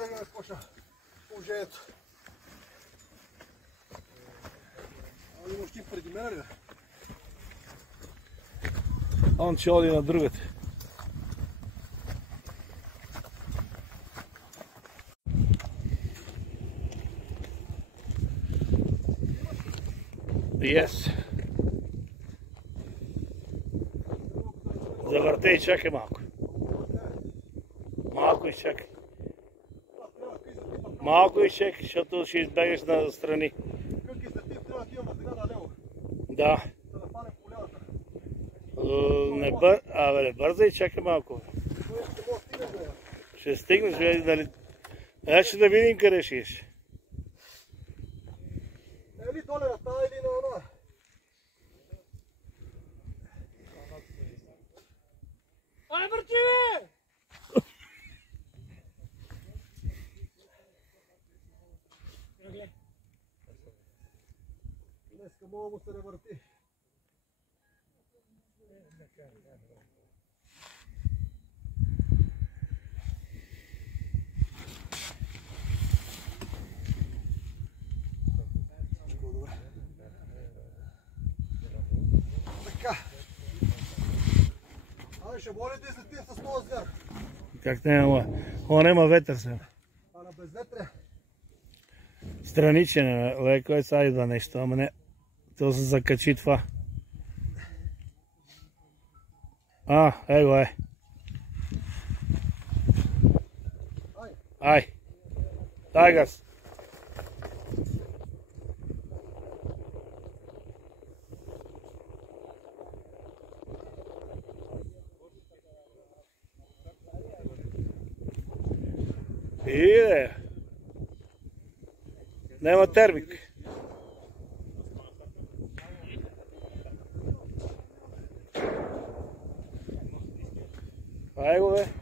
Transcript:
Ajde da ga počne u žetu. Ali imaš ti preди mene li? On će ovdje na drvete. Jes. Zavrte i čekaj malko. Малко изчакай. Малко изчакай, защото ще избегнеш на страни. Как е за тип, трябва да имам сега налево. Да. За да падне по лявата. Не бързай, чакай малко. Ще стигнеш, дали... Ще да видим къде ще еш. Или доле на тая, или на она. Ай, върти бе! Днеска мога му се не върти. Така. Абе, ще волите и след с този звяр. Как няма? О, нема ветър сега. А на безветрие. Страничен е, леко е, сега идва нещо, ама не. То се закачи това. Его е. Ай. Дай газ. Иде. Нема термик. Ай го бе.